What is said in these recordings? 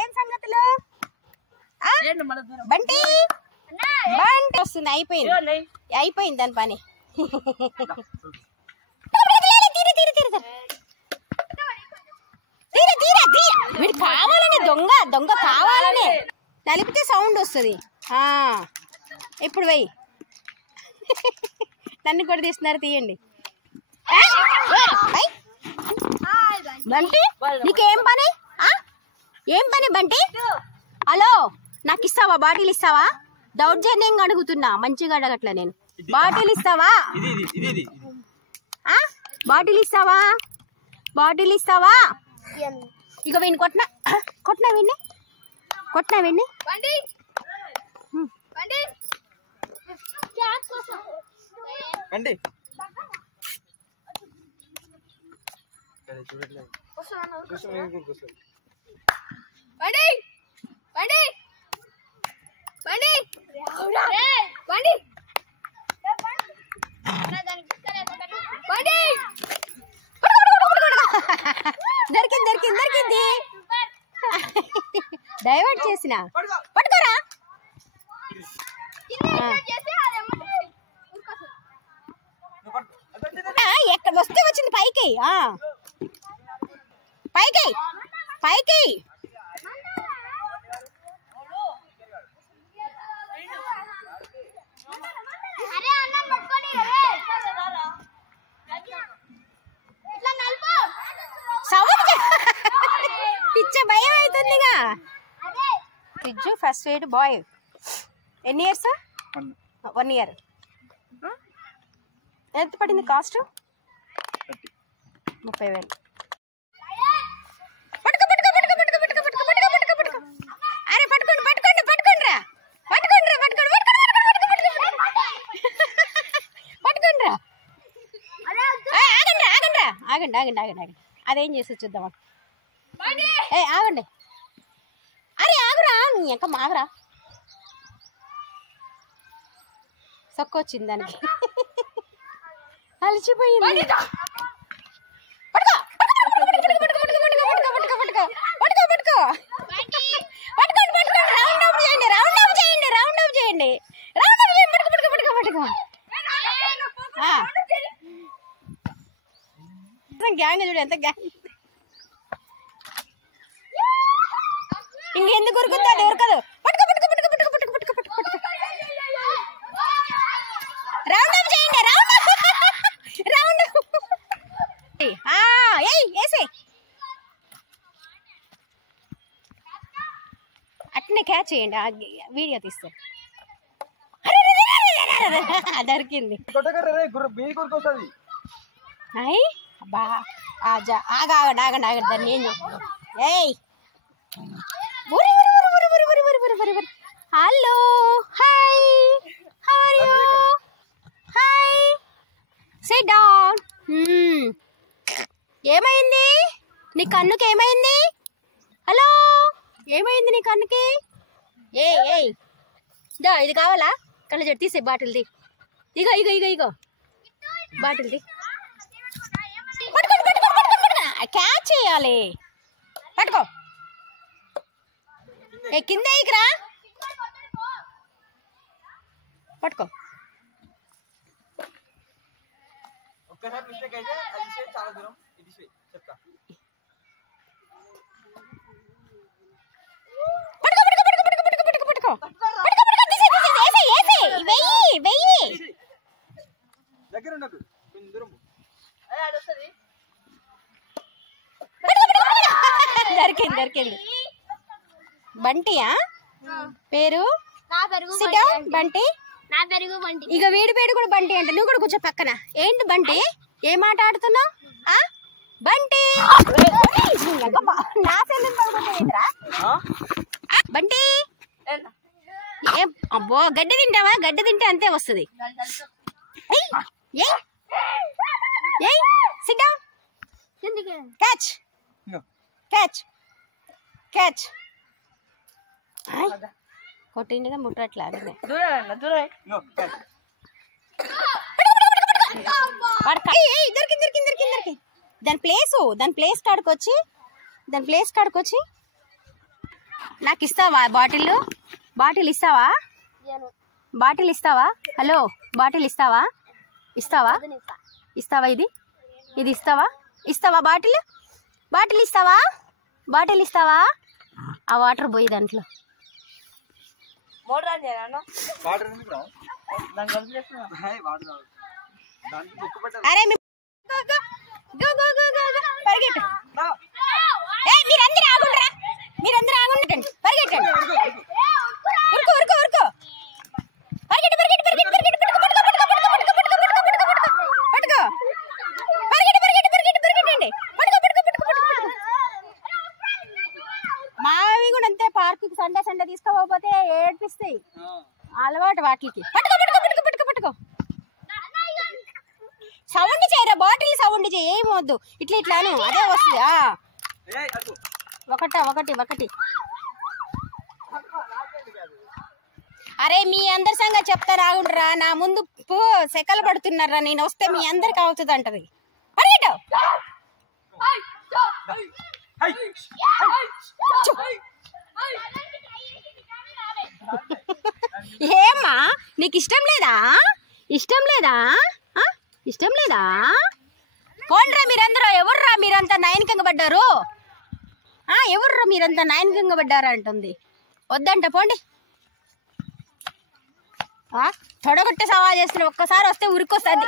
ఏం సంగతులు? బంటి బంటి వస్తుంది. అయిపోయింది దాని పని. వీడు కావాలనే దొంగ కావాలనే నలిపితే సౌండ్ వస్తుంది. ఇప్పుడు వెయ్యి. నన్ను కూడా తీస్తున్నారు, తీయండి. బంటి నీకేం పని? ఏం పని బంటి? హలో, నాకు ఇస్తావా? బాటిల్ ఇస్తావా? దౌర్జన్యంగా అడుగుతున్నా, మంచిగా అడగట్లే నేను. బాటిల్ ఇస్తావా? బాటిల్ ఇస్తావా? బాటిల్ ఇస్తావా? ఇక వీడిని కొట్టినా వీడిని దొరికింది. డైవర్ట్ చేసిన పట్టుకోరా. ఎక్కడ వస్తే వచ్చింది పైకి. పైకి పిచ్చ భయం అవుతుందిగా. Fridge first aid boy. ఎన్ని ఇయర్స్? 1 year. ఎంత పడింది కాస్ట్? 30,000. అరే పట్టుకోండి రా. ఆగండి. అదేం చేసి చూద్దామా? ఆగండి. అరే ఆగురా, ఇంకా మాగరా. సొక్కొచ్చింది దానికి, అలిచిపోయింది. రౌండ్ చేయండి. గ్యాంగ్ చూడు, ఎంత గ్యాంగ్. ఇంకెందుకు ఉరుకుద్ది? అది ఉరకదు. రౌండ్ అప్ చేయండి. రౌండ్ వేసే అట్నే క్యాచ్ చేయండి. వీడియో తీస్తే దొరికింది. ఆగండి. దాన్ని ఏం చేస్తాను? Hello, hi, how are you? Hi, sit down. ఏమైంది నీ కన్నుకి? ఏమైంది? హలో, ఏమైంది నీ కన్నుకి? ఇది కావాలా? కళ్ళ జట్టు తీసే బాటిల్ది. ఇగో బాటిల్ది. క్యాచ్ చేయాలి. పట్టుకో. కింద ఎగిరా. పట్టుకో. దొరికింది. బంటియా పేరు? బంటి. ఇక వీడి పేరు కూడా బంటి అంటే. నువ్వు కూడా కూర్చో పక్కన. ఏంటి బంటి, ఏం ఆట ఆడుతున్నావు? బంటి బంటి అబ్బో, గడ్డి తింటావా? గడ్డి తింటే అంతే వస్తుంది. క్యాచ్ కొట్టిందిగా ముట్టట్లా. దొరికింది. దాని ప్లేస్ కాడుకొచ్చి నాకు ఇస్తావా బాటిల్? బాటిల్ ఇస్తావా? బాటిల్ ఇస్తావా? హలో, బాటిల్ ఇస్తావా? ఇస్తావా? ఇస్తావా? ఇది ఇది ఇస్తావా? ఇస్తావా బాటిల్? బాటిల్ ఇస్తావా? బాటిల్ ఇస్తావా? ఆ వాటర్ పోయి దాంట్లో. అరే పరిగెట్టు, మీరందరూ ఆగుండ్రా, మీరందరూ ఆగుండటండి, పరిగెట్టండి, ఉరుకు ఉరుకు ఉరుకు, పరిగెట్టు పరిగెట్టు పరిగెట్టు పరిగెట్టు పట్టుకో పట్టుకో పట్టుకో పట్టుకో పట్టుకో పట్టుకో పరిగెట్టు పరిగెట్టు పరిగెట్టు పరిగెట్టండి, పట్టుకో పట్టుకో పట్టుకో పట్టుకో. మావి కూడా అంతే, పార్కుకి సండే సండే తీసుకోకపోతే ఏడ్పిస్తాయి, అలవాటు వాటికి. పట్టుకో పట్టుకో పట్టుకో పట్టుకో పట్టుకో. సౌండ్ చేయరా, బాటిల్ సౌండ్ చేయి, ఏమొద్దు, ఇట్లా ఇట్లాను అదే వస్తుంది. ఒకటి ఒకటి. అరే మీ అందరి సంగతి చెప్తా, రాగుండ్రా, నా ముందు సెకలు పడుతున్నారా, నేను వస్తే మీ అందరికి అవుతుంది అంటది. ఏమ్మా నీకు ఇష్టం లేదా? ఇష్టం లేదా? ఇష్టం లేదా? పోండ్రా మీరందరూ. ఎవర్రా మీరంతా నయనకంగా పడ్డారు? ఎవర్రా మీరంతా నయనకంగా పడ్డారా అంటుంది. వద్దంట, పోండి. తొడగొట్టే సవాల్ చేస్తున్నా, ఒక్కసారి వస్తే ఉరికొస్తుంది.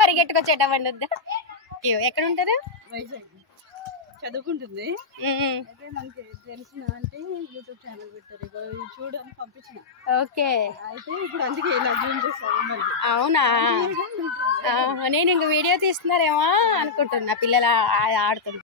పరిగెట్టుకొచ్చేటవండి. వద్దా? ఎక్కడ ఉంటారు? చదువుకుంటుంది. అయితే మనకి తెలిసిన అంటే యూట్యూబ్ ఛానల్ పెట్టారు, చూడని పంపించిన. ఓకే, అయితే ఇప్పుడు అందుకే ఇలా జూమ్ చేస్తాను. అవునా? నేను ఇంక వీడియో తీస్తున్నారేమో అనుకుంటున్నా, పిల్లలు ఆడుతుంది.